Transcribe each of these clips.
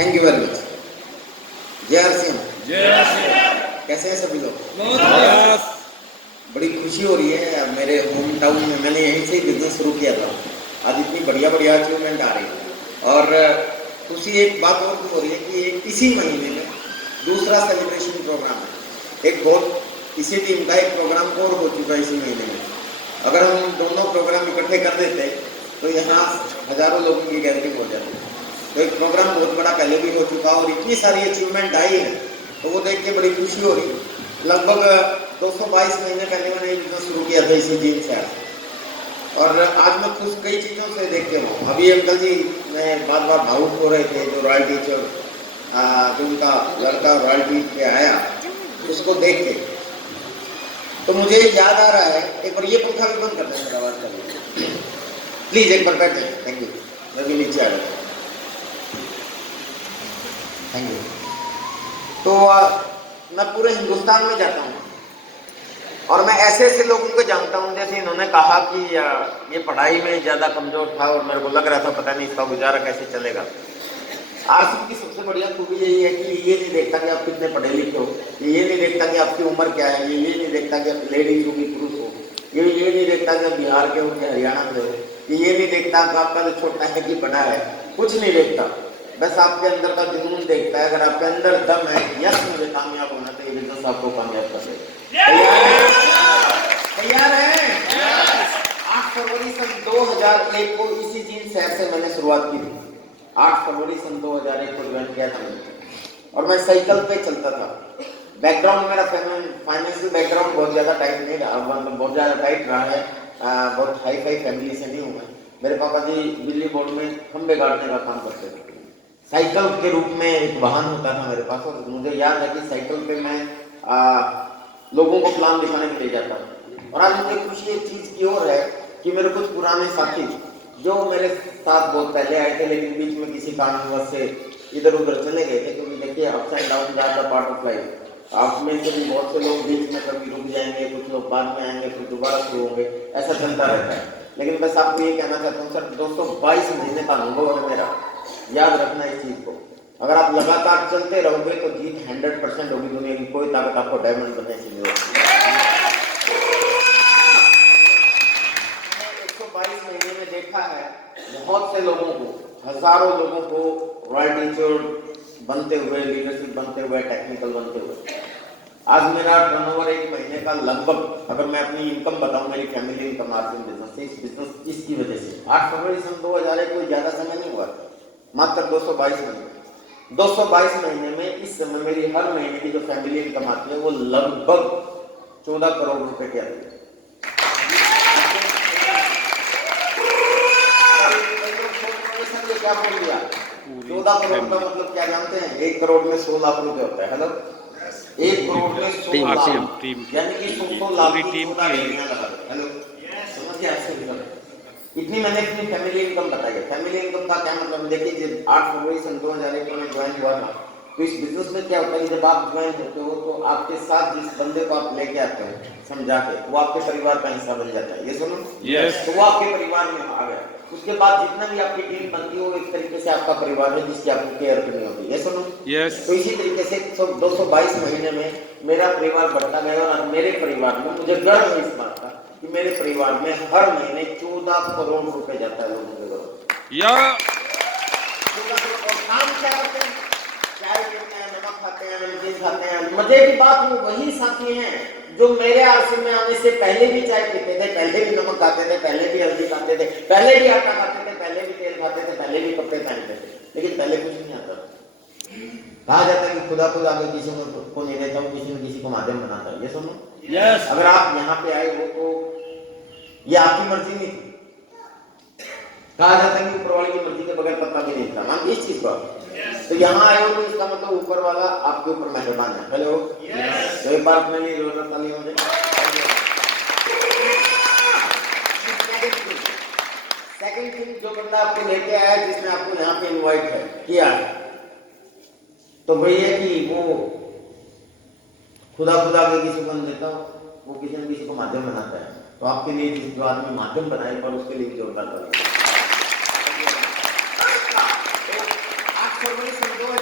Thank you very much. जय हर सिंह। जय सिंह। कैसे हैं सभी लोग? बहुत बड़ी खुशी हो रही है। मेरे होम टाउन में मैंने यहीं से ही बिजनेस शुरू किया था। आज इतनी बढ़िया बढ़िया अचीवमेंट आ रही है और खुशी एक बात और हो रही है कि इसी महीने में दूसरा सेलिब्रेशन प्रोग्राम है। एक बहुत इसी टीम का एक प्रोग्राम और हो चुका है इसी महीने में। अगर हम दोनों प्रोग्राम इकट्ठे कर देते तो यहाँ हजारों लोगों की गैदरिंग हो जाती। तो एक प्रोग्राम बहुत बड़ा पहले भी हो चुका और इतनी सारी अचीवमेंट आई है तो वो देख के बड़ी खुशी हो रही है। लगभग 222 महीने पहले मैंने बिजनेस शुरू किया था इसी जीन से और आज मैं खुश कई चीज़ों से देख के हूँ। अभी अंकल जी मैं बार बार भावुक हो रहे थे जो रॉयल टीचर जो उनका लड़का रॉयल्टी पे आया उसको देख के तो मुझे याद आ रहा है। एक बार ये पंखा भी बंद करते हैं आवाज़ कर प्लीज़ एक बार बैठे। Thank you. मैं भी नीचे आ जाता हूँ। Thank you. तो मैं पूरे हिंदुस्तान में जाता हूँ और मैं ऐसे ऐसे लोगों को जानता हूँ जैसे इन्होंने कहा कि ये पढ़ाई में ज़्यादा कमज़ोर था और मेरे को लग रहा था पता नहीं इसका गुजारा कैसे चलेगा। आसिफ की सबसे बढ़िया खूबी यही है कि ये नहीं देखता कि आप कितने पढ़े लिखे हो, ये नहीं देखता कि आपकी उम्र क्या है, ये नहीं देखता कि आप लेडीज हो कि पुरुष हो, ये नहीं देखता कि आप बिहार के हो कि हरियाणा के हो, ये नहीं देखता कि आपका जो छोटा है कि बड़ा है, कुछ नहीं देखता। बस आपके अंदर का जुनून देखता है। अगर आपके अंदर दम है, यस मुझे कामयाब होना चाहिए, बिजनेस आपको कामयाब कर देगा। तैयार है? 8 फरवरी सन 2001 को इसी जीन शहर से मैंने शुरुआत की थी। 8 फरवरी सन 2001 को ज्वाइन किया था मैंने और मैं साइकिल पे चलता था। बैकग्राउंड मेरा फाइनेंशियल बैकग्राउंड बहुत ज़्यादा टाइट नहीं रहा, मतलब बहुत ज़्यादा टाइट रहा है। बहुत हाई फाई फैमिली से नहीं हूँ मैं। मेरे पापा जी बिजली बोर्ड में खंभे गाड़ने का काम करते थे। साइकिल के रूप में एक वाहन होता था मेरे पास और मुझे याद है कि साइकिल पे मैं लोगों को प्लान दिखाने के लिए जाता था। और आज मुझे खुशी एक चीज़ की और है कि मेरे कुछ पुराने साथी जो मेरे साथ बहुत पहले आए थे लेकिन बीच में किसी कारणवश से इधर उधर चले गए थे, क्योंकि देखिए अप्स एंड डाउन ज़्यादा पार्ट ऑफ लाइफ। आप में से भी बहुत से लोग बीच में कभी रुक जाएंगे, कुछ लोग बाद में आएंगे, फिर दोबारा शुरू होंगे, ऐसा चलता रहता है। लेकिन बस आपको ये कहना चाहता हूँ सर, 222 महीने का अनुभव है मेरा। याद रखना इस चीज़ को। अगर आप लगातार चलते रहोगे तो जीत 100% होगी। दुनिया की कोई ताकत आपको डायमंड बनने से नहीं होगी। 122 महीने में देखा है बहुत से लोगों को, हजारों लोगों को रॉयल टीचर बनते हुए, लीडरशिप बनते हुए, टेक्निकल बनते हुए। आज मेरा टर्नओवर एक महीने का लगभग, अगर मैं अपनी इनकम बताऊं, मेरी फैमिली इनकम आती है बिजनेस से, इस बिजनेस इसकी वजह से। 8 फरवरी सन 2001 कोई ज्यादा समय नहीं हुआ, मात्र 222 महीने। 222 महीने में इस समय मेरी हर महीने की जो फैमिली इनकम आती है वो लगभग 14 करोड़ रुपए की आती है। 14 करोड़ का मतलब क्या जानते हैं? 1 करोड़ में 100 लाख रुपए होता है। हेलो, 1 करोड़ में 100 लाख, यानी कि 100 लाख की 14 डिग्रियां लगा दो। हेलो, समझिए आपसे इतनी मैंने अपनी फैमिली इनकम बताई है। फैमिली इनकम का क्या मतलब? देखिए, जब 8 फरवरी सन 2001 को मैं ज्वाइन हुआ था तो इस बिजनेस में क्या होता है, जब आप ज्वाइन होते हो तो आपके साथ जिस बंदे को आप लेके आते हो समझा के, वो आपके परिवार का हिस्सा बन जाता है। ये सुनो, तो वो आपके परिवार में आ गया। उसके बाद जितना भी आपकी टीम बनती है वो एक तरीके से आपका परिवार है जिसकी आपको केयर करनी होती है। ये सुनो, तो इसी तरीके से 222 महीने में मेरा परिवार बढ़ता गया और मेरे परिवार में मुझे गर्व है इस बात का कि मेरे परिवार में हर महीने 14 करोड़ रुपए जाता है लोगों के घरों। चाय पीते हैं, नमक खाते हैं, नमकीन खाते हैं। मजे की बात वो वही साथी हैं जो मेरे आश्रम में आने से पहले भी चाय पीते थे, पहले भी नमक खाते थे, पहले भी हल्दी खाते थे, पहले भी आटा खाते थे, पहले भी तेल खाते थे, पहले भी कपड़े पहनते थे, लेकिन पहले कुछ नहीं आता। कहा जाता है कि खुदा खुद आगे किसी को नहीं देता हूँ, किसी न किसी को माध्यम बनाता है। ये सुनो, अगर आप यहाँ पे आए हो तो ये आपकी मर्जी नहीं थी। कहा जाता है कि ऊपर वाले की मर्जी के बगैर पत्ता भी नहीं था। मान इस चीज पर तो यहाँ आए हो तो इसका मतलब ऊपर वाला आपके ऊपर मेहरबान है। हेलो, तो एक बार अपने लिए जरूरत वाली मुझे। सेकंड थिंग, जो बंदा आपको लेके आया, जिसने आपको यहाँ पे इनवाइट है किया है, तो वही है कि वो खुदा खुदा के किसी को नहीं देता, वो किसी न किसी को माध्यम बनाता है। तो आपके लिए जो आदमी माध्यम बनाए पर उसके लिए जोरदार करें। 8 फरवरी सन 2001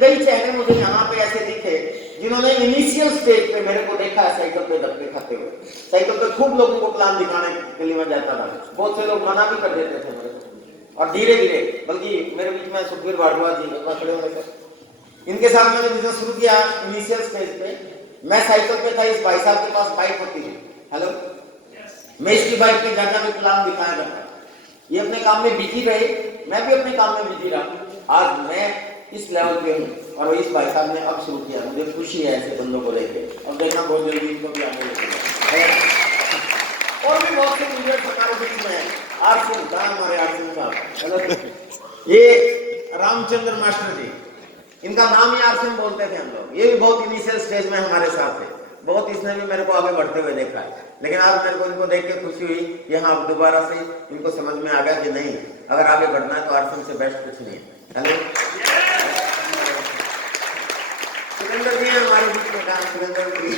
कई चेहरे मुझे यहाँ पे ऐसे दिखे जिन्होंने इनिशियल स्टेज पे मेरे को देखा है साइकिल पे धक्के खाते हुए। साइकिल पे खूब लोगों को प्लान दिखाने के लिए मैं जाता था, बहुत से लोग मना भी कर देते थे मेरे को, और धीरे धीरे, बल्कि मेरे बीच में सुखबीर भारद्वाज जी खड़े होंगे सर, इनके साथ मैंने बिजनेस शुरू किया इनिशियल स्टेज पे। मैं साइकिल पे था, इस भाई साहब के पास बाइक होती है, हेलो, मैं इसकी बाइक पे जाकर भी प्लान दिखाया करता। ये अपने काम में बिजी रहे, मैं भी अपने काम में बिजी रहा। आज मैं इस लेवल पे हूँ और इस भाई साहब ने अब शुरू किया। मुझे खुशी है ऐसे बंदों को देखे, अब देखना बहुत जल्दी इनको भी आगे लेके और भी बहुत से लीडर सरकारों के बीच में है। आरसिंह, कहाँ हमारे आरसिंह साहब, ये रामचंद्र मास्टर जी, इनका नाम ही आरसिंह बोलते थे हम लोग। ये भी बहुत इनिशियल स्टेज में हमारे साथ थे, बहुत इसने भी मेरे को आगे बढ़ते हुए देखा है। लेकिन आज मेरे को इनको देख के खुशी हुई कि हाँ दोबारा से इनको समझ में आ गया कि नहीं, अगर आगे बढ़ना है तो आरसिंह से बेस्ट कुछ नहीं है। हेलो, सुरेंद्र जी हमारे बीच में काम, सुरेंद्र जी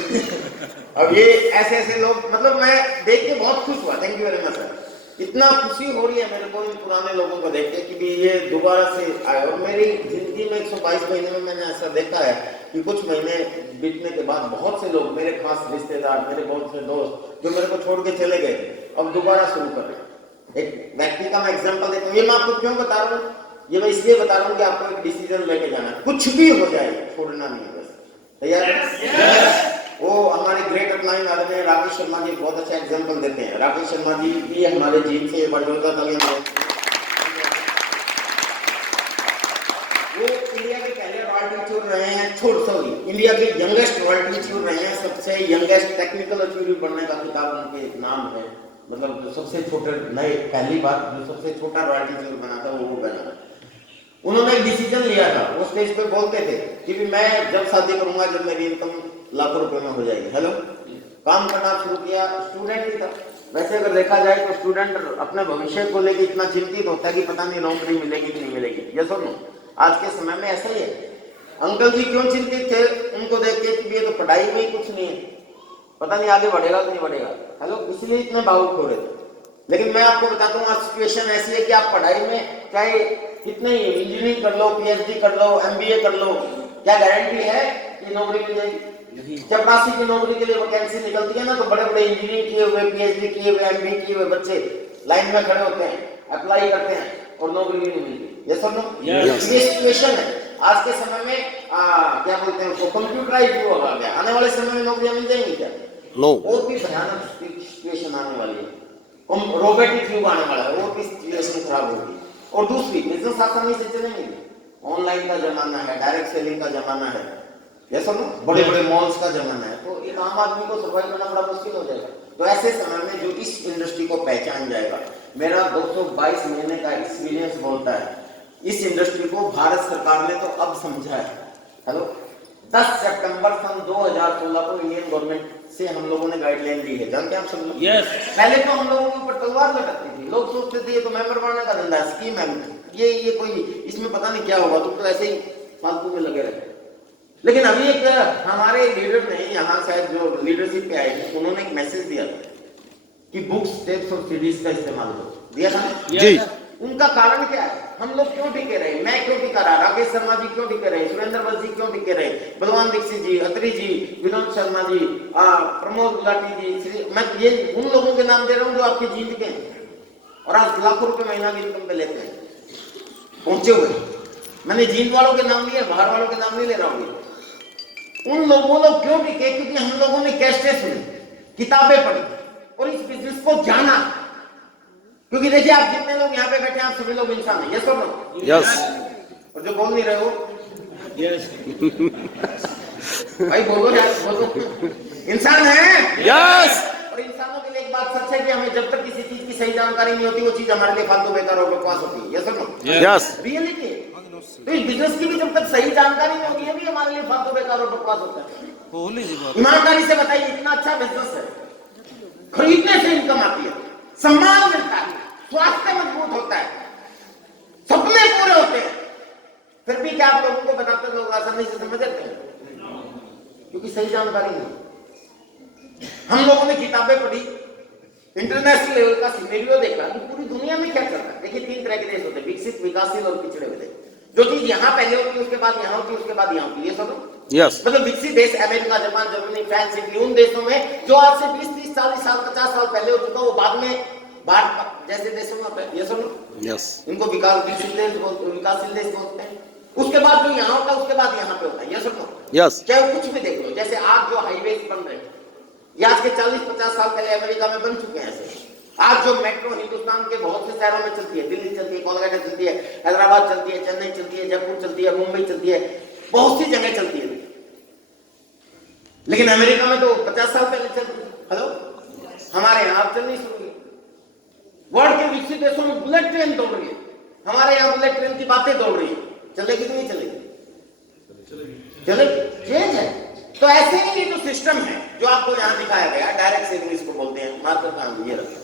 अब ये ऐसे ऐसे लोग, मतलब मैं देख के बहुत खुश हुआ। Thank you very much sir. इतना खुशी हो रही है मेरे को इन पुराने लोगों को देख के कि भी ये दोबारा से आए। और मेरी जिंदगी में 122 महीने में मैंने ऐसा देखा है कि कुछ महीने बीतने के बाद बहुत से लोग, मेरे खास रिश्तेदार, मेरे बहुत से दोस्त जो मेरे को छोड़ के चले गए, अब दोबारा शुरू कर रहे। एक व्यक्ति का मैं एग्जांपल देता हूँ। ये मैं आपको क्यों बता रहा हूँ, ये मैं इसलिए बता रहा हूँ कि आपको एक डिसीजन लेके जाना है, कुछ भी हो जाए छोड़ना नहीं है। बस तैयार है? वो हमारे ग्रेट अपलाइन आदमी राकेश शर्मा जी बहुत अच्छा एग्जांपल देते हैं। राकेश शर्मा जी भी हमारे जीन से बड़ौदा तालियां हैं। वो इंडिया के पहले वर्ल्ड टीचर रहे हैं, सॉरी इंडिया के यंगेस्ट वर्ल्ड टीचर रहे हैं। सबसे यंगेस्ट टेक्निकल अचीवर बनने का खिताब उनके नाम है। मतलब जो सबसे छोटे, नए पहली बार जो सबसे छोटा वर्ल्ड टीचर बना था वो बना। उन्होंने एक डिसीजन लिया था, वो स्टेज पे बोलते थे कि मैं जब शादी करूंगा जब मेरी इनकम लाखों रुपए में हो जाएगी। हेलो, काम करना शुरू किया। स्टूडेंट ही था। वैसे अगर देखा जाए तो स्टूडेंट अपने भविष्य को लेकर इतना चिंतित होता है कि पता नहीं नौकरी मिलेगी कि नहीं मिलेगी। ये सुनो, आज के समय में ऐसा ही है। अंकल जी क्यों चिंतित थे उनको देख के कि ये तो पढ़ाई में ही कुछ नहीं है, पता नहीं आगे बढ़ेगा कि नहीं बढ़ेगा। हेलो, इसलिए इतने भावुक हो रहे थे। लेकिन मैं आपको बताता हूँ आज सिचुएशन ऐसी है कि आप पढ़ाई में चाहे कितने ही इंजीनियरिंग कर लो, पीएचडी कर लो, एमबीए कर लो, क्या गारंटी है कि नौकरी मिल जाएगी? चपरासी की नौकरी के लिए वैकेंसी निकलती है ना, तो बड़े बड़े इंजीनियरिंग किए हुए, पीएचडी किए हुए, एमबीए किए हुए बच्चे लाइन में खड़े होते हैं, अप्लाई करते हैं और नौकरी भी नहीं मिलती। ये सब लोग, ये सिचुएशन है आज के समय में। क्या बोलते हैं उसको, कंप्यूटराइज हो गया। आने वाले समय में नौकरियां मिल जाएंगी क्या? नो। और भी भयानक सिचुएशन आने वाली है, रोबोटिक युग आने वाला है, और भी सिचुएशन खराब होगी। और दूसरी, बिजनेस आसानी से चलेंगे, ऑनलाइन का जमाना है, डायरेक्ट सेलिंग का जमाना है, ये सब बड़े बड़े मॉल्स का जमाना है, तो एक आम आदमी को सर्वाइव करना बड़ा मुश्किल हो जाएगा। तो ऐसे समय में जो इस इंडस्ट्री को पहचान जाएगा, मेरा 222 महीने का एक्सपीरियंस बोलता है, इस इंडस्ट्री को भारत सरकार ने तो अब समझा है। हेलो, 10 सितंबर सन 2016 को इंडियन गवर्नमेंट से हम लोगों ने गाइडलाइन दी है, जानते हैं आप सब लोग? यस। पहले तो हम लोगों के ऊपर तलवार लटकती थी, लोग सोचते थे ये तो मेंबर बनने का धंधा है, स्कीम है, ये कोई इसमें पता नहीं क्या होगा, तुम तो ऐसे ही फालतू में लगे रहते। लेकिन अभी एक हमारे लीडर ने यहाँ शायद जो लीडरशिप पे आए थे, उन्होंने एक मैसेज दिया था कि बुक्स, टेप्स और सीडीज का इस्तेमाल हो, दिया था जी। उनका कारण क्या है? हम लोग क्यों टिके रहे? मैं क्यों टिका रहा? राकेश शर्मा जी क्यों टिके रहे? सुरेंद्र बस जी क्यों टिके रहे? बलवान दीक्षित जी, अत्री जी, विनोद शर्मा जी, प्रमोद गुलाटी जी, मैं ये उन लोगों के नाम दे रहा हूँ जो आपके जीत के और आज लाखों रुपए महीना की इनकम पे लेते हैं, पहुंचे हुए। मैंने जीत वालों के नाम लिए, बाहर वालों के नाम नहीं ले रहा हूँ। उन लोगों क्यों टिके? क्योंकि हम लोगों ने कैसे सुने, किताबें पढ़ी और इस बिजनेस को जाना। क्योंकि देखिए, आप जितने लोग यहाँ पे बैठे हैं, आप सभी लोग इंसान हैं, यस और नो? यस। और जो बोल नहीं रहे हो, यस भाई बोलो यार, बोलो, इंसान है, यस। और इंसानों के लिए एक बात सच है कि हमें जब तक किसी चीज की सही जानकारी नहीं होती, वो चीज हमारे लिए फालतू बेकार और बकवास होती है, यस और नो? Yes, reality. तो इस बिजनेस की भी जब तक सही जानकारी नहीं होगी, ये भी हमारे लिए फालतू बेकार और बकवास होता है। ईमानदारी से बताइए, इतना अच्छा बिजनेस है, खरीदने से इनकम आती है, सम्मान मिलता है, स्वास्थ्य मजबूत होता है, सपने पूरे होते हैं, फिर भी क्या आप लोगों को बताते लोग आसानी से समझ जाते हैं? क्योंकि सही जानकारी नहीं। हम लोगों ने किताबें पढ़ी, इंटरनेशनल लेवल का सिनेरियो देखा कि पूरी दुनिया में क्या चल रहा है। देखिए, 3 तरह के देश होते हैं, विकसित, विकासशील और पिछड़े हुए देश। जो चीज यहाँ पहले होती है उसके बाद यहाँ होती है, उसके बाद यहाँ होती है, ये समझो। यस मतलब विकसित देश America, Japan, Germany, France, Italy, उन देशों में जो आज से 20, 30, 40 साल, 50 साल पहले हो चुका, वो बाद में भारत जैसे देशों में होता है, ये समझो। यस इनको विकासशील देश बोलते हैं। उसके बाद जो यहाँ होता है उसके बाद यहाँ पे होता है, ये समझो। यस चाहे कुछ भी देख लो, जैसे आज जो हाईवे बन रहे हैं, ये आज के 40-50 साल पहले अमेरिका में बन चुके हैं। ऐसे आज जो मेट्रो हिंदुस्तान के बहुत से शहरों में चलती है, दिल्ली चलती है, कोलकाता चलती है, हैदराबाद चलती है, चेन्नई चलती है, जयपुर चलती है, मुंबई चलती है, बहुत सी जगह चलती है। लेकिन अमेरिका में तो 50 साल पहले चलती है। हेलो, हमारे यहाँ अब चलनी शुरू हुई। वर्ल्ड के विकसित देशों में बुलेट ट्रेन दौड़ रही है, हमारे यहाँ बुलेट ट्रेन की बातें दौड़ रही है। चलेगी कि नहीं चलेगी? चलेगी, चेंज है। तो ऐसे ही ये जो सिस्टम है जो आपको यहाँ दिखाया गया, डायरेक्ट सेलिंग इसको बोलते हैं, मार्केट काम ये रखते हैं।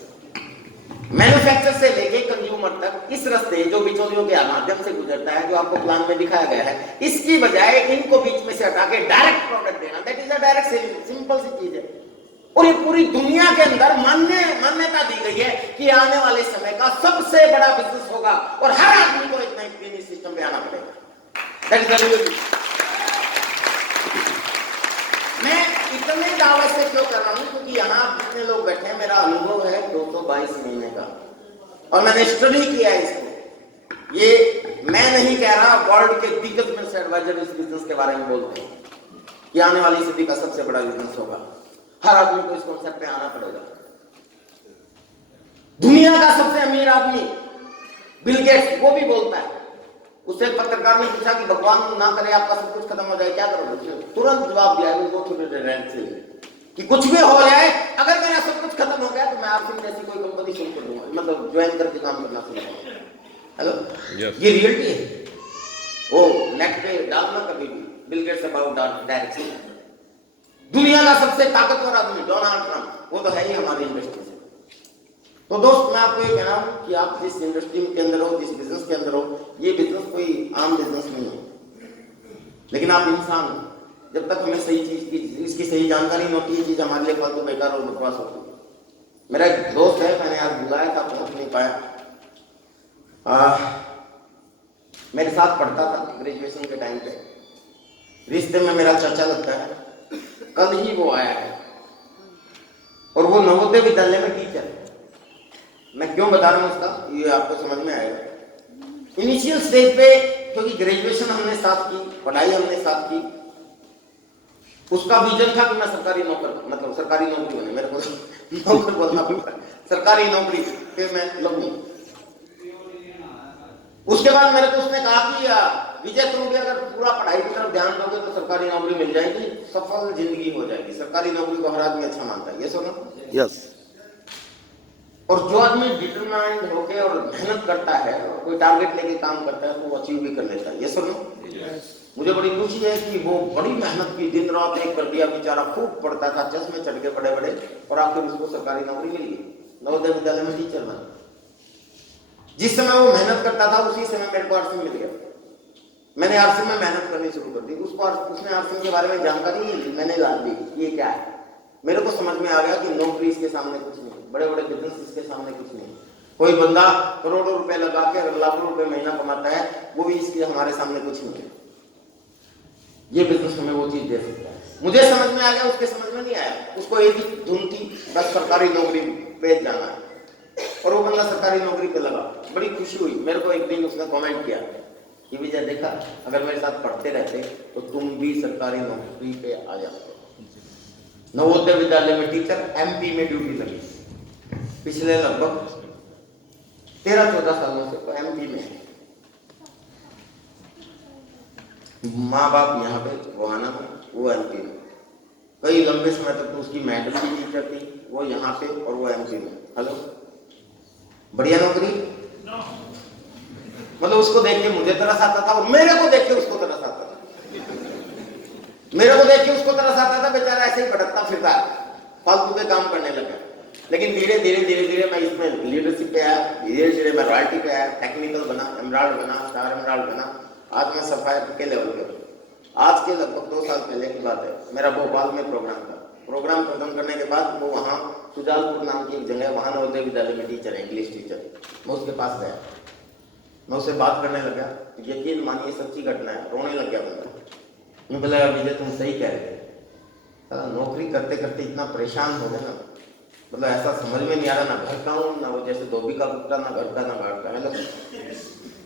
मैन्युफैक्चर से लेके कंज्यूमर तक इस रास्ते जो बिचौलियों के माध्यम से गुजरता है, जो आपको प्लान में दिखाया गया है, इसकी बजाय इनको बीच में से हटा के डायरेक्ट प्रोडक्ट देना, that is a direct selling. Simple सी चीज है। और ये पूरी दुनिया के अंदर मान्यता दी गई है कि आने वाले समय का सबसे बड़ा बिजनेस होगा और हर आदमी को इतना ही सिस्टम पे आना पड़ेगा। That is the real. मैं इतने दावे से क्यों कर रहा हूं? क्योंकि यहाँ जितने लोग बैठे हैं, मेरा अनुभव है 222 महीने का और मैंने स्टडी किया है इसको। ये मैं नहीं कह रहा, वर्ल्ड के दिग्गज बिजनेस एडवाइजर इस बिजनेस के बारे में बोलते हैं कि आने वाली सदी का सबसे बड़ा बिजनेस होगा। हर आदमी को इस कॉन्सेप्ट पे आना पड़ेगा। दुनिया का सबसे अमीर आदमी बिल गेट्स, वो भी बोलता है। उससे पत्रकार ने पूछा कि भगवान ना करे आपका सब कुछ खत्म हो जाए, क्या करोगे? तुरंत जवाब दिया कि कुछ भी हो जाए, अगर मेरा सब कुछ खत्म हो गया तो मैं आपसे जैसी कोई कंपनी शुरू कर दूंगा, मतलब ज्वाइन करके काम करना शुरू करूंगा। हेलो, ये रियलिटी है। वो नेट पे डालना कभी भी, बिल गेट्स अबाउट डायरेक्शन। दुनिया का सबसे ताकतवर आदमी डोनाल्ड ट्रंप, वो तो है ही हमारी इंडस्ट्री से। तो दोस्त, मैं आपको ये कह रहा हूं कि आप जिस इंडस्ट्री के अंदर हो, जिस बिजनेस के अंदर हो, ये बिजनेस कोई आम बिजनेस नहीं है, लेकिन आप इंसान हो। जब तक हमें सही चीज की, इसकी सही जानकारी नहीं होती, ये चीज हमारे लिए फालतू बेकार और बकवास होती है। मेरा एक दोस्त है, मैंने आज बुलाया था, पहुंच नहीं पाया। मेरे साथ पढ़ता था ग्रेजुएशन के टाइम पे, रिश्ते में मेरा चाचा लगता है। कल ही वो आया है और वो नवोदय विद्यालय में टीचर है। मैं क्यों बता रहा हूँ उसका, ये आपको समझ में आएगा। इनिशियल स्टेज पे, क्योंकि ग्रेजुएशन हमने साथ की, पढ़ाई हमने साथ की, उसका विजन था कि मैं सरकारी नौकर, मतलब सरकारी नौकरी बने, मेरे को नौकर बोलना पड़ता है, सरकारी नौकरी पे मैं लगूं। उसके बाद मेरे को उसने कहा कि विजय, तुम भी अगर पूरा पढ़ाई की तरफ ध्यान दोगे तो सरकारी नौकरी मिल जाएगी, सफल जिंदगी हो जाएगी। सरकारी नौकरी को हर आदमी अच्छा मानता है, ये सुनो। यस। और जो आदमी डिटरमाइंड होके और मेहनत करता है और कोई टारगेट लेके काम करता है तो वो अचीव भी कर लेता है, ये सुनो। मुझे बड़ी खुशी है कि वो बड़ी मेहनत की, दिन रात एक कर दिया बेचारा, खूब पढ़ता था, चश्मे चढ़ के बड़े बड़े, और आखिर उसको सरकारी नौकरी मिल गई, नवोदय विद्यालय में टीचर बना। जिस समय वो मेहनत करता था उसी समय मेरे को आरसीएम मिल गया। मैंने आरसीएम में मेहनत करनी शुरू कर दी। उसने आरसीएम के बारे में जानकारी नहीं ली, मैंने जान ली ये क्या है। मेरे को समझ में आ गया कि नौकरी इसके सामने कुछ नहीं, बड़े बड़े बिजनेस इसके सामने कुछ नहीं। कोई बंदा करोड़ों रुपए लगा के अगर लाखों रुपए महीना कमाता है, वो भी इसके हमारे सामने कुछ नहीं है। ये बिजनेस हमें वो चीज दे सकता है। मुझे समझ में आ गया, उसके समझ में नहीं आया। उसको एक ही धुन थी, बस सरकारी नौकरी पे जाना है, और वो बंदा सरकारी नौकरी पे लगा। बड़ी खुशी हुई। मेरे को एक दिन उसने कमेंट किया कि विजय, देखा अगर मेरे साथ पढ़ते रहते तो तुम भी सरकारी नौकरी पे आ जाते। नवोदय विद्यालय में टीचर, एमपी में ड्यूटी लगी पिछले लगभग 13-14 सालों से, तो एमपी में। माँ बाप यहाँ पे, वो आना, वो एमपी में। कई लंबे समय तक तो उसकी मैडम भी टीचर थी, वो यहाँ पे और वो एमपी में। हेलो, बढ़िया नौकरी। मतलब उसको देख के मुझे तरस आता था और मेरे को देख के उसको तरस आता था। मेरे को देख के उसको तरस आता था, बेचारा ऐसे ही भटकता फिरता, फालतू के काम करने लगा। लेकिन धीरे धीरे मैं इसमें लीडरशिप पे आया, धीरे धीरे मैं रॉयल्टी पे आया, टेक्निकल बना, एमराल्ड बना, स्टार एमराल्ड बना। आज मैं सफायर के लेवल पे। आज के लगभग 2 साल पहले की बात है, मेरा भोपाल में प्रोग्राम था। प्रोग्राम खत्म करने के बाद वो वहाँ सुजालपुर नाम की एक जगह, वहाँ नवोदय विद्यालय में टीचर है, इंग्लिश टीचर। मैं उसके पास गया। मैं उससे बात करने लगा, यकीन मानिए सच्ची घटना है, रोने लग गया बंदा। मैं बोला विजय तुम सही कह रहे थे, नौकरी करते करते इतना परेशान हो गए ना, मतलब ऐसा समझ में नहीं आ रहा, ना घर का हूँ ना वो जैसे धोबी का कुत्ता, ना घर का ना घाट का। मतलब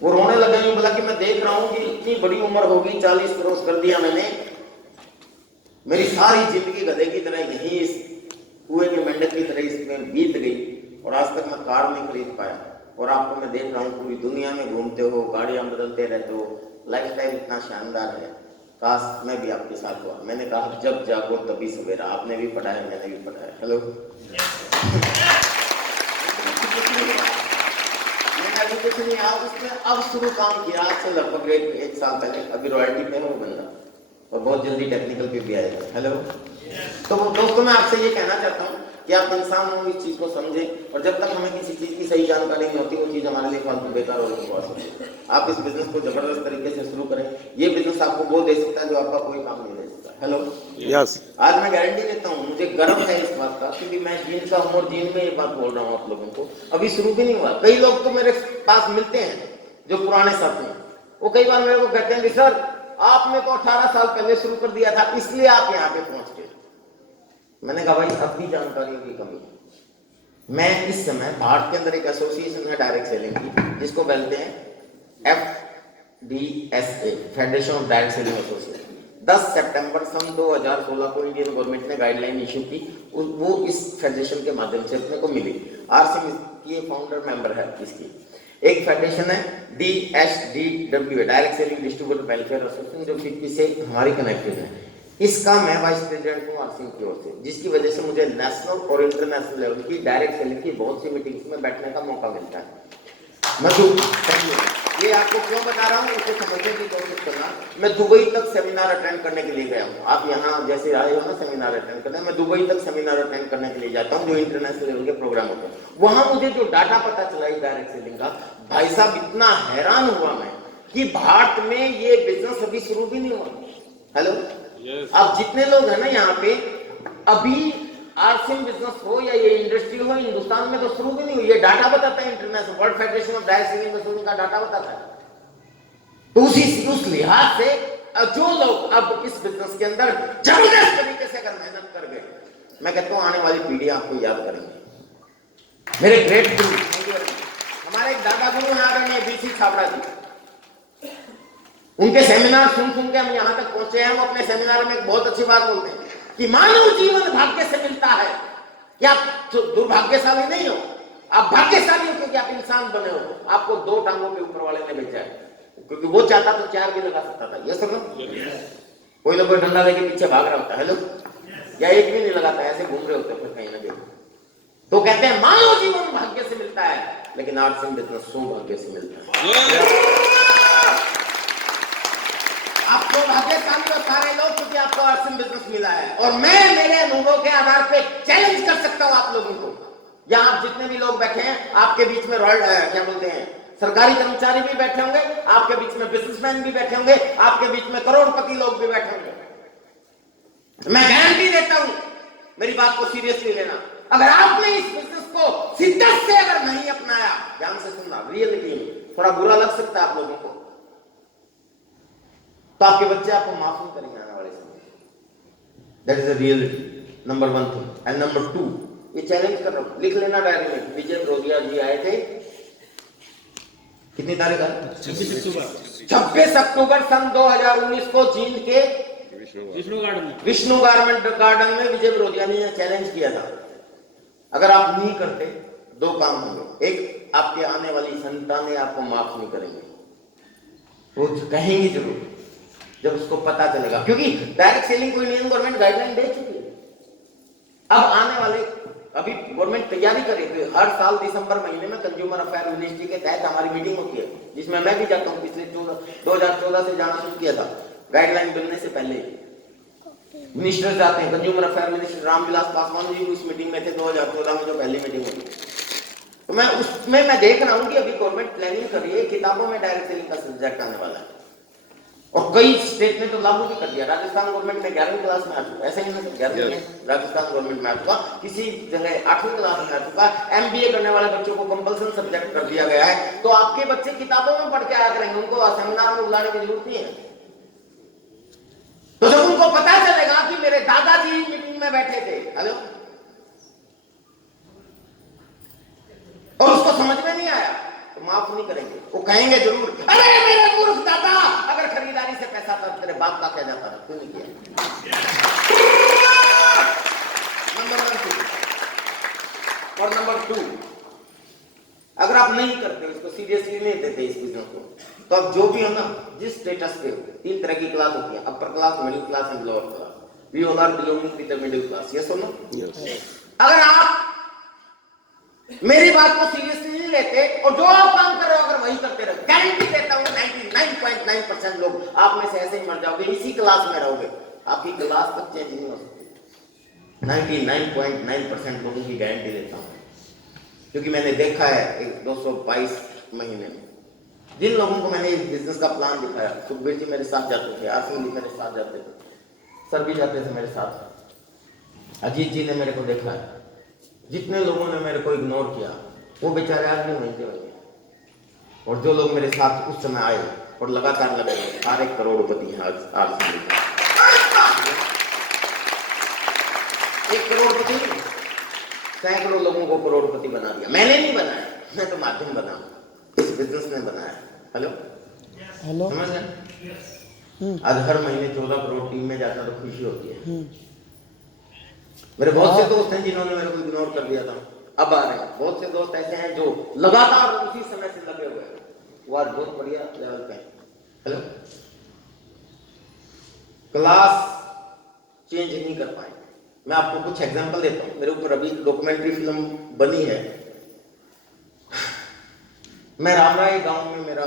वो रोने लगा। यूं बोला कि मैं देख रहा हूँ कि इतनी बड़ी उम्र होगी, 40 क्रॉस कर दिया मैंने, मेरी सारी जिंदगी गधे की तरह यही इस कुएं के मेंढक की तरह इसमें बीत गई और आज तक मैं कार नहीं खरीद पाया। और आपको मैं देख रहा हूँ पूरी दुनिया में घूमते हो, गाड़ियां बदलते रहते हो, लाइफस्टाइल इतना शानदार है, काश मैं भी आपके साथ हुआ। मैंने कहा जब जागो तभी सवेरा। आपने भी पढ़ा है, मैंने भी पढ़ा है। हेलो मैंने अभी कुछ नहीं आया उसमें, अब शुरू काम किया आज से लगभग 1 साल पहले। अभी रॉयल्टी पे है वो बंदा और बहुत जल्दी टेक्निकल पे भी आएगा। हेलो तो दोस्तों मैं आपसे ये कहना चाहता हूँ कि आप इंसान हो, इस चीज को समझें, और जब तक हमें किसी चीज की सही जानकारी नहीं होती वो चीज हमारे लिए फालतू बेकार और बकवास होती है। आप इस बिजनेस को जबरदस्त तरीके से शुरू करें। ये बिजनेस आपको वो दे सकता है जो आपका कोई काम नहीं दे सकता। Hello yes. आज मैं गारंटी देता हूँ, मुझे गर्व है इस बात का, क्योंकि मैं जीन का हूँ और जीन में ये बात बोल रहा हूँ आप लोगों को। अभी शुरू भी नहीं हुआ। कई लोग तो मेरे पास मिलते हैं जो पुराने साथी, वो कई बार मेरे को कहते हैं कि सर आपने तो 18 साल पहले शुरू कर दिया था, इसलिए आप यहाँ पे पहुंच गए। मैंने कहा भाई अब भी जानकारियों की कमी है। मैं इस समय भारत के अंदर एक एसोसिएशन है डायरेक्ट सेलिंग की, जिसको बोलते हैं FDSA, federation of direct selling association. 10 सितंबर सन 2016 को इंडियन गवर्नमेंट ने गाइडलाइन इशू की, वो इस फेडरेशन के माध्यम से अपने को मिली। RCM की फाउंडर मेंबर है इसकी। एक फेडरेशन है DSDW, direct selling distributor welfare association, जो 50 से हमारी कनेक्टेड है। इसका मैं वाइस प्रेसिडेंट हूँ RCM की ओर से, जिसकी वजह से मुझे नेशनल और इंटरनेशनल लेवल की डायरेक्ट सेलिंग की बहुत सी मीटिंग्स में बैठने का मौका मिलता है। मैं ये आपको क्यों बता रहा हूँ, इसे समझने की कोशिश करना। मैं दुबई तक सेमिनार अटेंड करने के लिए गया हूँ। आप यहाँ जैसे आए हो ना सेमिनार अटेंड करने, मैं दुबई तक सेमिनार अटेंड करने के लिए जाता हूँ जो इंटरनेशनल लेवल के प्रोग्राम होते हैं। वहां मुझे जो डाटा पता चला इस डायरेक्ट सेलिंग का, भाई साहब इतना हैरान हुआ मैं कि भारत में ये बिजनेस अभी शुरू भी नहीं हुआ। हेलो अब जितने लोग हैं ना यहाँ पे, अभी RCM बिजनेस हो या ये इंडस्ट्री हो, हिंदुस्तान में तो शुरू भी नहीं हुई। ये डाटा बताता है international world federation of direct selling association का डाटा बताता है। तो उस लिहाज से जो लोग अब इस बिजनेस के अंदर जबरदस्त तरीके से अगर मेहनत कर गए, मैं कहता हूँ आने वाली पीढ़ी आपको याद करेंगे। मेरे ग्रेट गुरु हमारे एक दादा गुरु हैं आदरणीय BC छाबड़ा जी, उनके सेमिनार सुन के हम यहां तक पहुंचे हैं। वो अपने सेमिनार में एक बहुत अच्छी बात बोलते हैं कि मानव जीवन भाग्य से मिलता है, कि आप दुर्भाग्यशाली नहीं हो, आप भाग्यशाली हो क्योंकि आप इंसान बने हो। आपको 2 टांगों के ऊपर वाले ने भेजा है, क्योंकि वो चाहता तो 4 भी लगा सकता था। ये समझ कोई ना कोई डंडा लेके पीछे भाग रहा होता है, हेलो, या एक भी नहीं लगाता, ऐसे घूम रहे होते फिर कहीं ना कहीं। तो कहते हैं मानव जीवन भाग्य से मिलता है, लेकिन RCM बिजनेस सौभाग्य से मिलता है। आप सौभाग्यशाली हो सारे लोग, क्योंकि आपको RCM बिजनेस मिला है। और मैं मेरे अनुभव के आधार पे चैलेंज कर सकता हूं आप लोगों को। यहाँ आप जितने भी लोग बैठे हैं, आपके बीच में क्या बोलते हैं, सरकारी कर्मचारी भी बैठे होंगे, आपके बीच में बिजनेसमैन भी बैठे होंगे, आपके बीच में करोड़पति लोग भी बैठे होंगे। मैं गारंटी देता हूं, मेरी बात को सीरियसली लेना। अगर आपने इस बिजनेस को शिद्दत से अगर नहीं अपनाया, ध्यान से सुनना, रियलिटी में थोड़ा बुरा लग सकता है आप लोगों को, तो आपके बच्चे आपको माफ नहीं करेंगे आने वाले समय। That is a reality, number 1 thing. And number 2, ये चैलेंज कर रहा हूं, लिख लेना डायरी में। विजय ब्रोदिया जी आए थे, कितनी तारीख है? 26 अक्टूबर सन 2019 को जींद के विष्णु गारमेंट गार्डन में विजय ब्रोदिया ने चैलेंज किया था। अगर आप नहीं करते, 2 काम होंगे। एक, आपके आने वाली संतानें आपको माफ नहीं करेंगे, वो कहेंगे जरूर जब उसको पता चलेगा, क्योंकि डायरेक्ट सेलिंग को इंडियन गवर्नमेंट गाइडलाइन दे चुकी है। अब आने वाले, अभी गवर्नमेंट तैयारी कर रही है। हर साल दिसंबर महीने में कंज्यूमर अफेयर मिनिस्ट्री के तहत हमारी मीटिंग होती है, जिसमें मैं भी जाता हूँ। पिछले 2014 से जाना शुरू किया था, गाइडलाइन बनने से पहले मिनिस्टर जाते हैं। Consumer affair minister Ramvilas Paswan ji उस मीटिंग में थे 2014 में, जो पहली मीटिंग हुई। तो मैं उसमें मैं देख रहा हूँ कि अभी गवर्नमेंट प्लानिंग कर रही है, किताबों में डायरेक्ट सेलिंग का सब्जेक्ट आने वाला है। और कई स्टेट ने तो लागू भी कर दिया। राजस्थान गवर्नमेंट में 11वीं क्लास में आ चुका, ऐसा ही नहीं 11वीं में राजस्थान गवर्नमेंट में आ चुका, किसी जगह 8वीं क्लास में आ चुका। एमबीए करने वाले बच्चों को कंपल्सन सब्जेक्ट कर दिया गया है। तो आपके बच्चे किताबों में पढ़ के आया करेंगे, उनको सेमिनार में बुलाने की जरूरत नहीं है। तो जब उनको पता चलेगा कि मेरे दादाजी मीटिंग में बैठे थे, हेलो, और उसको समझ में नहीं आया तो माफ नहीं करेंगे, वो कहेंगे जरूर, अरे मेरे मूर्ख दादा, अगर खरीदारी से पैसा था तेरे बाप का क्या जाता, क्यों नहीं किया। नंबर 1 और नंबर 2, अगर आप नहीं करते, इसको सीरियसली नहीं देते इस बिजनेस को, तो आप जो भी हो ना, जिस स्टेटस पे हो, 3 तरह की क्लास होती है, upper class, middle class and lower class. We all are belonging to the middle class, yes और नो? अगर आप मेरी बात को सीरियसली नहीं लेते और जो आप काम कर रहे हो अगर वही करते रहे, गारंटी देता हूं 99.9% लोग आप में से ऐसे ही मर जाओगे, इसी क्लास में रहोगे, आपकी क्लास तक चेंज नहीं हो सकती। 99.9% लोगों की गारंटी देता हूं, क्योंकि मैंने देखा है 222 महीने में जिन लोगों को मैंने इस बिजनेस का प्लान दिखाया। सुखबीर जी मेरे साथ जाते थे, आसिम जी मेरे साथ जाते थे, सर भी जाते थे मेरे साथ, अजीत जी ने मेरे को देखा है। जितने लोगों ने मेरे को इग्नोर किया वो बेचारे आज भी वहीं के वहीं, और जो लोग मेरे साथ उस समय आए और लगातार लगे रहे, सारे करोड़पति हैं आज से। 1 करोड़पति, सैकड़ों लोगों को करोड़पति बना दिया। मैंने नहीं बनाया, मैं तो माध्यम बना, इस बिजनेस ने बनाया। हेलो हेलो, समझ गए? आज हर महीने 14 करोड़ टीम में जाता तो खुशी होती है। मेरे बहुत से दोस्त हैं जिन्होंने मेरे को इग्नोर कर दिया था, अब आ रहे हैं। बहुत से दोस्त ऐसे हैं जो लगातार उसी समय से लगे हुए हैं, वो आज बहुत बढ़िया लेवल पे हैं। हेलो, क्लास चेंज नहीं कर पाए। मैं आपको कुछ एग्जांपल देता हूं, मेरे ऊपर अभी डॉक्यूमेंट्री फिल्म बनी है। मैं रामराय गांव में मेरा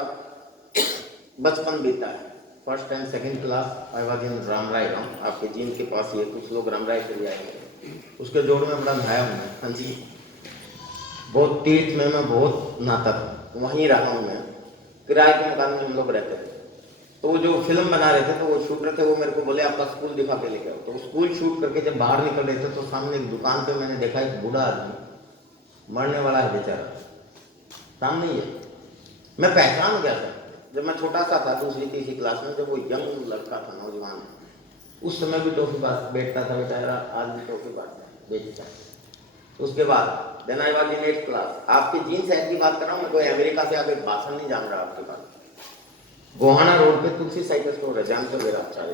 बचपन बीता है। First and second class I was in Ramrai गांव, आपके जींद के पास ही है, कुछ लोग रामराय के लिए आए हैं। उसके जोड़ में बड़ा नहाया हूँ मैं, हाँ जी, बहुत तीर्थ में मैं बहुत नहाता था, वहीं रहा हूँ मैं। किराए के मकान में हम लोग रहते थे। तो वो जो फिल्म बना रहे थे, तो वो शूटर थे, वो मेरे को बोले आपका स्कूल दिखा के लेके आओ। तो स्कूल शूट करके जब बाहर निकल रहे थे, तो सामने एक दुकान पे मैंने देखा एक बूढ़ा आदमी मरने वाला है बेचारा, सामने ही है। मैं पहचान गया था जब मैं छोटा सा था, 2री-3री क्लास में, जब वो यंग लड़का था, नौजवान, उस समय भी टॉफी पास बैठता था बेचारा, आज भी टॉफी पास बेचता है। उसके बाद then I was in 8th class. आपके जीन शहर की बात कर रहा हूँ मैं, कोई अमेरिका से आके भाषण नहीं जान रहा आपके पास। गोहाना रोड पे तुलसी साइकिल स्टोर है, जानते हो मेरा सारे।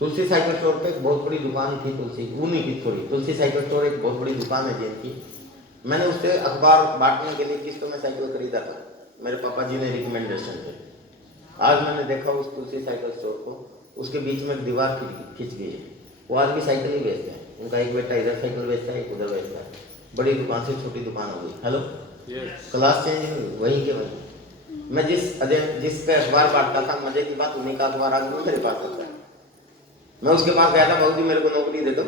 तुलसी साइकिल स्टोर पे एक बहुत बड़ी दुकान थी, तुलसी साइकिल स्टोर एक बहुत बड़ी दुकान है जिनकी। मैंने उससे अखबार बांटने के लिए किस्तों में साइकिल खरीदा था, मेरे पापा जी ने रिकमेंडेशन थे। आज मैंने देखा उस तुलसी साइकिल स्टोर को, उसके बीच में एक दीवार खिंच गई है, वो आज भी साइकिल ही बेचते हैं। उनका एक बेटा इधर साइकिल बेचता है, एक उधर बेचता है। बड़ी दुकान से छोटी दुकान हो गई। हेलो, क्लास चेंज हुई, वहीं के वहीं। मैं जिस पे अखबार बांटता था, मजे की बात, उन्हीं का अखबार आज भी मेरे पास आता है। मैं उसके पास गया था, बाबूजी मेरे को नौकरी दे दो,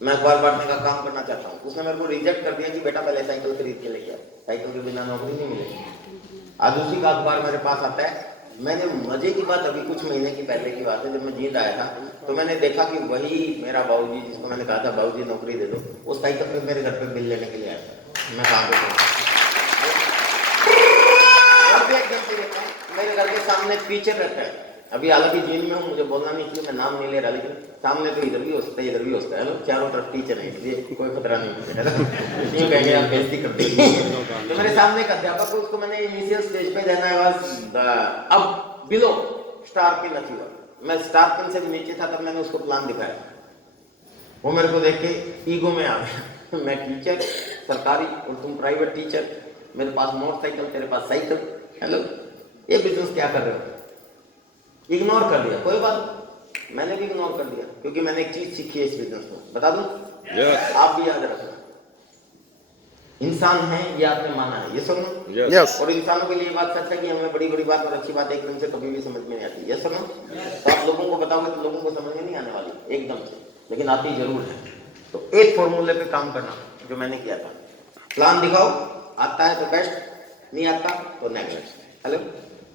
मैं अखबार बांटने का काम करना चाहता हूँ। उसने मेरे को रिजेक्ट कर दिया कि बेटा पहले साइकिल खरीद के लेके आओ, साइकिल के बिना नौकरी नहीं मिलेगी। आज उसी का अखबार मेरे पास आता है। मैंने मजे की बात, अभी कुछ महीने की पहले की बात है, जब मैं जींद आया था, तो मैंने देखा कि वही मेरा बाबूजी, जिसको मैंने कहा था बाबूजी नौकरी दे दो, वो साइकिल पे मेरे घर पे बिल लेने के लिए आया था। मैं कहाँ पे मेरे घर के सामने एक टीचर रहता है, अभी हालांकि जींद में हूँ, मुझे बोलना नहीं चाहिए, मैं नाम नहीं ले रहा, लेकिन सामने तो इधर भी हो सकता है, इधर भी हो सकता है। चारों तरफ टीचर है, इसलिए कोई खतरा नहीं है, कहेंगे आप बेइज्जती करते हैं। तो मेरे सामने एक अध्यापक, उसको मैंने इनिशियल स्टेज पे देना है, अब बिलो स्टार पिन अचीवर, मैं स्टार पिन से भी नीचे था, तब मैंने उसको प्लान दिखाया। वो मेरे को देख के ईगो में आ गया, मैं टीचर सरकारी और तुम प्राइवेट टीचर, मेरे पास मोटरसाइकिल, तेरे पास साइकिल। हेलो, ये बिजनेस क्या कर रहे हो? इग्नोर कर दिया, कोई बात, मैंने भी इग्नोर कर दिया, क्योंकि मैंने एक चीज सीखी है इस बिजनेस में, बता दूं? आप भी याद रखना, इंसान है ये आपने माना है, ये सुनो। और इंसानों के लिए बात सच है कि हमें बड़ी बड़ी बात और अच्छी बात एकदम से कभी भी समझ में नहीं आती, ये सुनो। तो आप लोगों को बताओगे तो लोगों को समझ में नहीं आने वाली एकदम से, लेकिन आती जरूर है। तो एक फॉर्मूले पे काम करना, जो मैंने किया था, प्लान दिखाओ, आता है तो बेस्ट, नहीं आता तो नेक्स्ट। हेलो,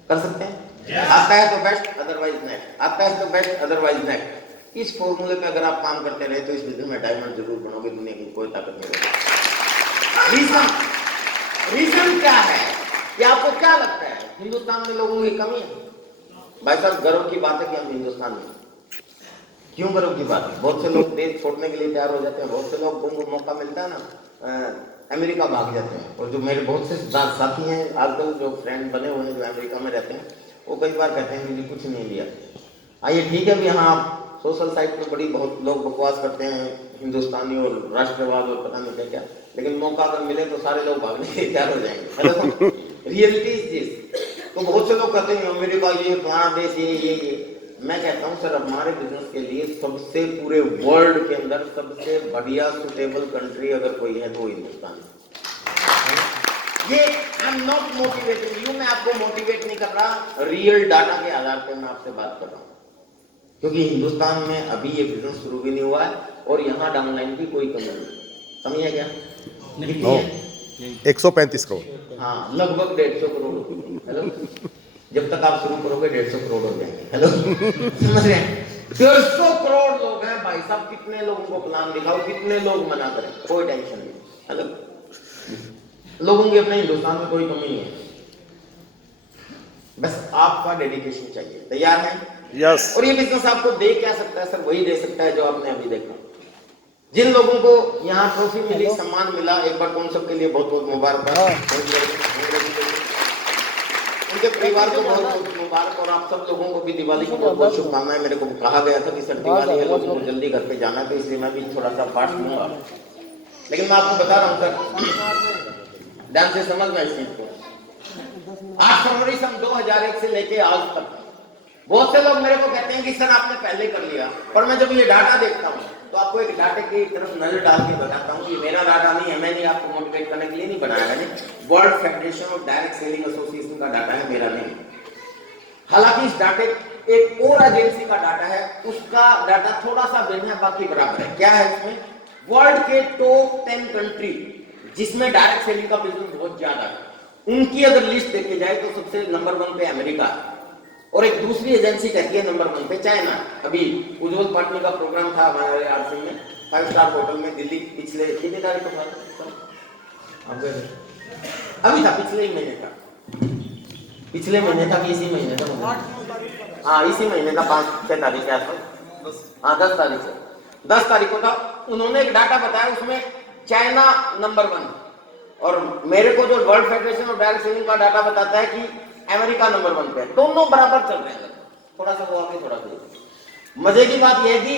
कर सकते हैं? आता है तो बेस्ट, अदरवाइज नेक्स्ट, आता है तो बेस्ट, अदरवाइज नेक्स्ट। इस फॉर्मूले पे अगर आप काम करते रहे तो इस बिजनेस में डायमंड जरूर बनोगे, दुनिया की कोई ताकत नहीं रहेगी। रीजन क्या है कि आपको क्या लगता है हिंदुस्तान में लोगों की कमी है? भाई साहब गर्व की बात है कि हम हिंदुस्तान में, क्यों गर्व की बात है? बहुत से लोग देश छोड़ने के लिए तैयार हो जाते हैं, बहुत से लोग को मौका मिलता है ना अमेरिका भाग जाते हैं। और जो मेरे बहुत से साथी हैं आजकल जो फ्रेंड बने हुए हैं जो अमेरिका में रहते हैं, वो कई बार कहते हैं कि कुछ नहीं लिया। आइए ठीक है भी, हाँ आप सोशल साइट पर बड़ी बहुत लोग बकवास करते हैं हिंदुस्तानी और राष्ट्रवाद और पता नहीं क्या, लेकिन मौका अगर मिले तो सारे लोग भागने के तैयार हो जाएंगे। Reality is this. तो बहुत से लोग कहते हैं अमेरिका ये पुराना देश ये। मैं कहता हूं सर हमारे बिजनेस के लिए सबसे पूरे वर्ल्ड के अंदर सबसे बढ़िया सुटेबल कंट्री अगर कोई है तो हिंदुस्तान। ये I am not motivating you, मैं आपको मोटिवेट नहीं कर रहा, रियल डाटा के आधार पर मैं आपसे बात कर रहा हूं। क्योंकि हिंदुस्तान में अभी ये बिजनेस शुरू भी नहीं हुआ है और यहाँ डाउनलाइन की कोई कमी नहीं। कमी है क्या? कितनी है? 135 करोड़। हाँ लगभग 150 करोड़। हेलो, जब तक आप शुरू करोगे 150 करोड़ हो जाएंगे। हेलो समझ रहे हैं? 150 करोड़ लोग हैं भाई साहब, कितने लोगों को प्लान दिखाओ, कितने लोग मना करें, कोई टेंशन नहीं। हेलो, लोगों की अपने हिंदुस्तान में कोई कमी नहीं है, बस आपका डेडिकेशन चाहिए। तैयार है? यस। और ये बिजनेस आपको दे क्या सकता है सर? वही दे सकता है जो आपने अभी देखा। जिन लोगों को यहाँ ट्रॉफी मिली, सम्मान मिला, एक बार कौन सबके लिए बहुत बहुत मुबारक, उनके परिवार को बहुत बहुत मुबारक। और आप सब लोगों को भी दिवाली की बहुत बहुत शुभकामनाएं। मेरे को कहा गया था कि सर दिवाली है, लोगों को जल्दी घर पे जाना है, तो इसलिए मैं भी थोड़ा सा फास्ट लूंगा, लेकिन मैं आपको बता रहा हूँ सर, ध्यान से समझना इस चीज को। 8 फरवरी सन 2001 से लेके आज तक बहुत से लोग मेरे को कहते हैं कि सर आपने पहले कर लिया, पर मैं जब ये डाटा देखता हूँ तो आपको एक डाटे की तरफ नजर डाल के बताता हूँ। ये मेरा डाटा नहीं है, मैंने आपको मोटिवेट करने के लिए नहीं बनाया, मैंने world federation of direct selling association का डाटा है, मेरा नहीं। हालांकि इस डाटे एक और एजेंसी का डाटा है, उसका डाटा थोड़ा सा भिन्न है, बाकी बराबर है। क्या है इसमें? वर्ल्ड के टॉप 10 कंट्री जिसमें डायरेक्ट सेलिंग का बिजनेस बहुत ज्यादा है, उनकी अगर लिस्ट देखी जाए तो सबसे नंबर 1 पे अमेरिका, और एक दूसरी एजेंसी कहती है नंबर 1 पे चाइना। अभी उज्जवल पाटनी का प्रोग्राम था हमारे आरसी में, 5 स्टार होटल में दिल्ली, पिछले कितनी तारीख को था? अभी था, पिछले ही महीने था, पिछले महीने था कि इसी महीने था? हाँ इसी महीने का 5-6 तारीख के आसपास, हाँ 10 तारीख से 10 तारीख को था। उन्होंने एक डाटा बताया, उसमें चाइना नंबर 1, और मेरे को जो world federation of direct selling का डाटा बताता है कि अमेरिका नंबर 1 पे। दोनों बराबर चल रहे हैं, थोड़ा सा वो आगे थोड़ा सा। मजे की बात यह है कि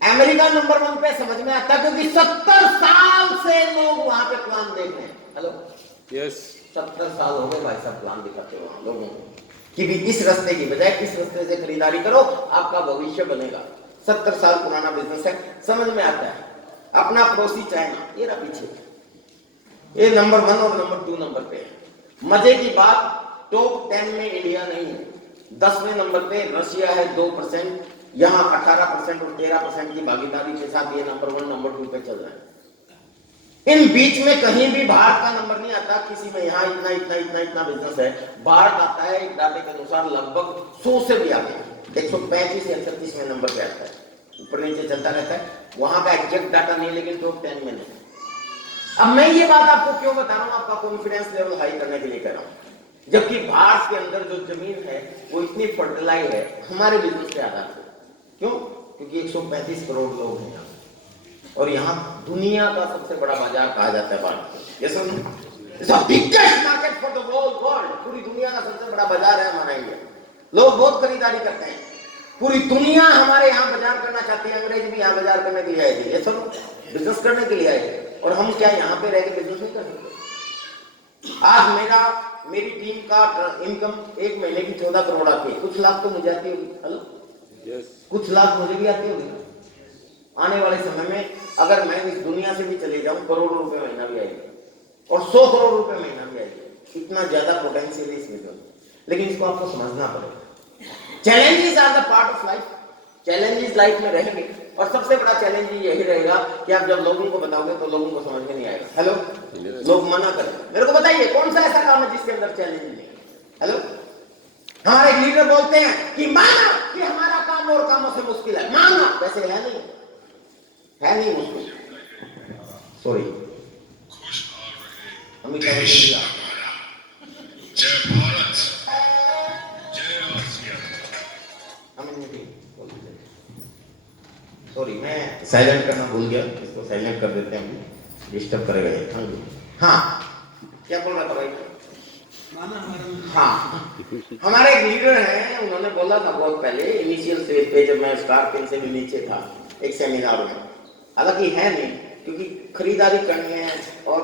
अमेरिका नंबर 1 पे समझ में आता है क्योंकि 70 साल से लोग वहां पे प्लान देख रहे हैं। हेलो यस, 70 साल हो गए भाई साहब प्लान दिखाते हुए लोगों को कि भी इस रास्ते की बजाय इस रास्ते से खरीदारी करो, आपका भविष्य बनेगा। 70 साल पुराना बिजनेस है, समझ में आता है। अपना पड़ोसी चाइना, ये रहा पीछे, ये नंबर 1 और नंबर 2 नंबर पे है। मजे की बात, टॉप 10 में इंडिया नहीं है, 10वें नंबर पे रशिया है 2%, यहाँ 18% और 13% की भागीदारी के साथ ये नंबर 1 नंबर 2 पे चल रहा है। इन बीच में कहीं भी भारत का नंबर नहीं आता, किसी में यहाँ इतना इतना इतना इतना बिजनेस है। भारत आता है एक डाटे के अनुसार लगभग 100 से भी आगे, 135 या 36वें नंबर पे आता है, ऊपर नीचे चलता रहता है। वहां का एग्जैक्ट डाटा नहीं, लेकिन टॉप 10 में नहीं। अब मैं ये बात आपको क्यों बता रहा हूं? आपका कॉन्फिडेंस लेवल हाई करने के लिए कह रहा हूं। जबकि भारत के अंदर जो जमीन है वो इतनी फर्टिलाइज है हमारे बिजनेस के आधार पर। क्यों? क्योंकि 135 करोड़ लोग हैं यहाँ, और यहाँ दुनिया का सबसे बड़ा बाजार कहा जाता है भारत को। ये सब biggest market for the whole world, पूरी दुनिया का सबसे बड़ा बाजार है हमारा इंडिया। लोग बहुत खरीदारी करते हैं, पूरी दुनिया हमारे यहाँ बाजार करना चाहती है। अंग्रेज भी यहाँ बाजार करने के लिए आए थे, ये सब बिजनेस करने के लिए आए थे, और हम क्या यहाँ पे रह के बिजनेस नहीं कर सकते? आज मेरी टीम का इनकम एक महीने की 14 करोड़ आती है, कुछ लाख तो मुझे आती होगी। हेलो कुछ लाख मुझे भी आती होगी। आने वाले समय में अगर मैं इस दुनिया से भी चले जाऊं, करोड़ों रुपए महीना भी आएगी और 100 करोड़ रुपए महीना भी आएगी। इतना ज्यादा पोटेंशियल है इसमें, लेकिन इसको आपको समझना पड़ेगा। Challenges are the part of life, challenges life में रहेंगे, और सबसे बड़ा चैलेंज यही रहेगा कि आप जब लोगों को बताओगे तो लोगों को समझ में नहीं आएगा। हेलो लोग मना करें। मेरे को बताइए कौन सा ऐसा काम है जिसके अंदर चैलेंज नहीं है? हेलो हमारे लीडर बोलते हैं कि माना कि हमारा काम और कामों से मुश्किल है, माना, वैसे है नहीं मुश्किल। सॉरी, अमित शाह देश हमारा, जय भारत, जय आसिया। सॉरी, मैं साइलेंट करना भूल गया, इसको साइलेंट कर देते हैं, हम डिस्टर्ब करेगा ये। हाँ, क्या बोल रहा था भाई? हाँ, हमारे एक लीडर हैं, उन्होंने बोला था बहुत पहले इनिशियल स्टेज पे, जब मैं स्टार पिन से भी नीचे था, एक सेमिनार में, हालांकि है नहीं, क्योंकि खरीदारी करनी है और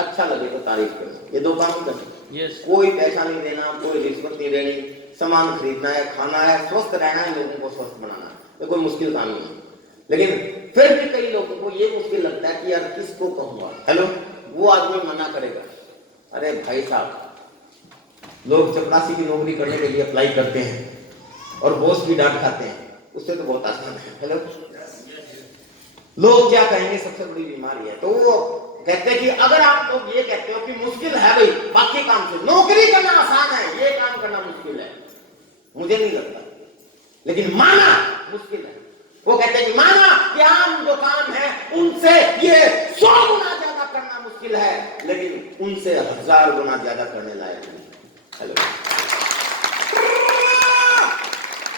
अच्छा लगे तो तारीफ करनी, ये दो काम ही करने। कोई पैसा नहीं देना, कोई रिश्वत नहीं देनी, सामान खरीदना है, खाना है, स्वस्थ रहना है, लोगों को स्वस्थ बनाना है, ये कोई मुश्किल काम नहीं है। लेकिन फिर भी कई लोगों को ये मुश्किल लगता है कि यार किसको कहूंगा। हेलो, वो आदमी मना करेगा, अरे भाई साहब, लोग चपरासी की नौकरी करने के लिए अप्लाई करते हैं और बॉस भी डांट खाते हैं, उससे तो बहुत आसान है। हेलो, लोग क्या कहेंगे सबसे बड़ी बीमारी है। तो वो कहते हैं कि अगर आप लोग ये कहते हो कि मुश्किल है भाई बाकी काम से, नौकरी करना आसान है, ये काम करना मुश्किल है, मुझे नहीं लगता, लेकिन माना मुश्किल है। वो कहते हैं कि माना कि आम जो काम है उनसे ये 100 गुना ज्यादा करना मुश्किल है, लेकिन उनसे 1000 गुना ज्यादा करने लायक है। हेलो,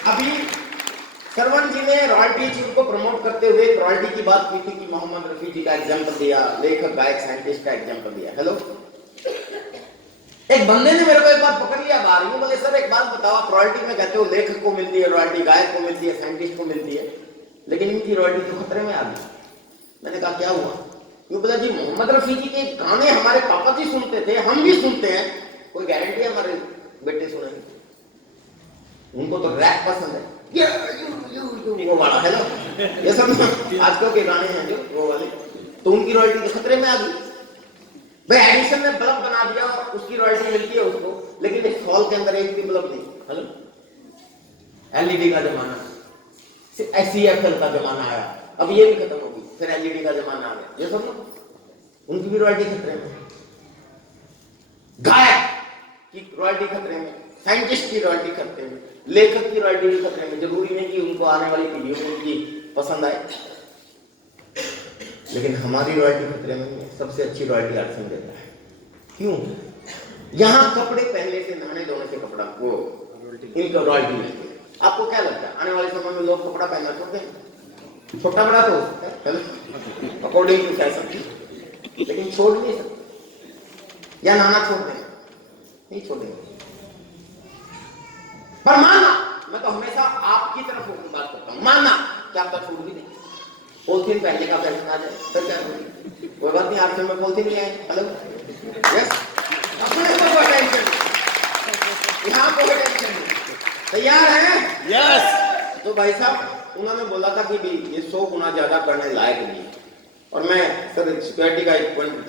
अभी सरवण जी ने रॉयल्टी चीज को प्रमोट करते हुए रॉयल्टी की बात की थी कि मोहम्मद रफी जी का एग्जाम्पल दिया, लेखक गायक साइंटिस्ट का एग्जाम्पल दिया। हेलो, एक बंदे ने मेरे को एक बार पकड़ लिया बाहर, यूं बोले सर एक बात बताओ, आप रॉयल्टी में कहते हो लेखक को मिलती है रॉयल्टी, गायक को मिलती है, साइंटिस्ट को मिलती है, लेकिन इनकी रॉयल्टी तो खतरे में आ गई। मैंने कहा क्या हुआ? यूं बोला जी मोहम्मद रफी जी के गाने हमारे पापा जी सुनते थे, हम भी सुनते हैं, कोई गारंटी है हमारे बेटे सुनेंगे? उनको तो रैप पसंद है, वो वाला है ना, ये सब आजकल के गाने हैं जो वो वाले, तो उनकी रॉयल्टी तो खतरे में आ गई। भाई एडिशन ने बल्ब बना दिया और उसकी रॉयल्टी मिलती है उसको, लेकिन इस हॉल के अंदर एक भी बल्ब नहीं। हेलो, एलईडी का जमाना, SCFL का जमाना आया, अब ये भी खत्म होगी, फिर एलईडी का जमाना आ गया, ये सब ना, उनकी भी रॉयल्टी खतरे में। गायक की रॉयल्टी खतरे में, साइंटिस्ट की रॉयल्टी खतरे में, लेखक की रॉयल्टी भी खतरे में। जरूरी नहीं कि उनको आने वाली पीढ़ियों को उनकी पसंद आए, लेकिन हमारी रॉयल्टी खतरे में है। सबसे अच्छी रॉयल्टी आर्ट्स देता है। क्यों? यहाँ कपड़े पहनने से, नहाने धोने से कपड़ा वो इनका रॉयल्टी मिलती है। आपको क्या लगता है आने वाले समय में लोग कपड़ा पहनना छोड़ देंगे? छोटा बड़ा तो हो सकता है अकॉर्डिंग टू फैशन, लेकिन छोड़ नहीं सकते। या नहाना छोड़ दें, नहीं छोड़ेंगे। पर मानना, मैं तो हमेशा आपकी तरफ होकर बात करता हूं, मानना कि आप तक छोड़ भी नहीं, पॉलिथीन पहनने का फैशन आ जाए फिर क्या होगी? कोई बात नहीं, आपसे में पॉलिथीन नहीं है। हेलो, यस, अपने को कोई टेंशन नहीं, यहाँ कोई टेंशन नहीं, तैयार है? यस। तो भाई साहब उन्होंने बोला था कि ये 100 गुना ज्यादा करने लायक नहीं है, और मैं सर सिक्योरिटी का एक पॉइंट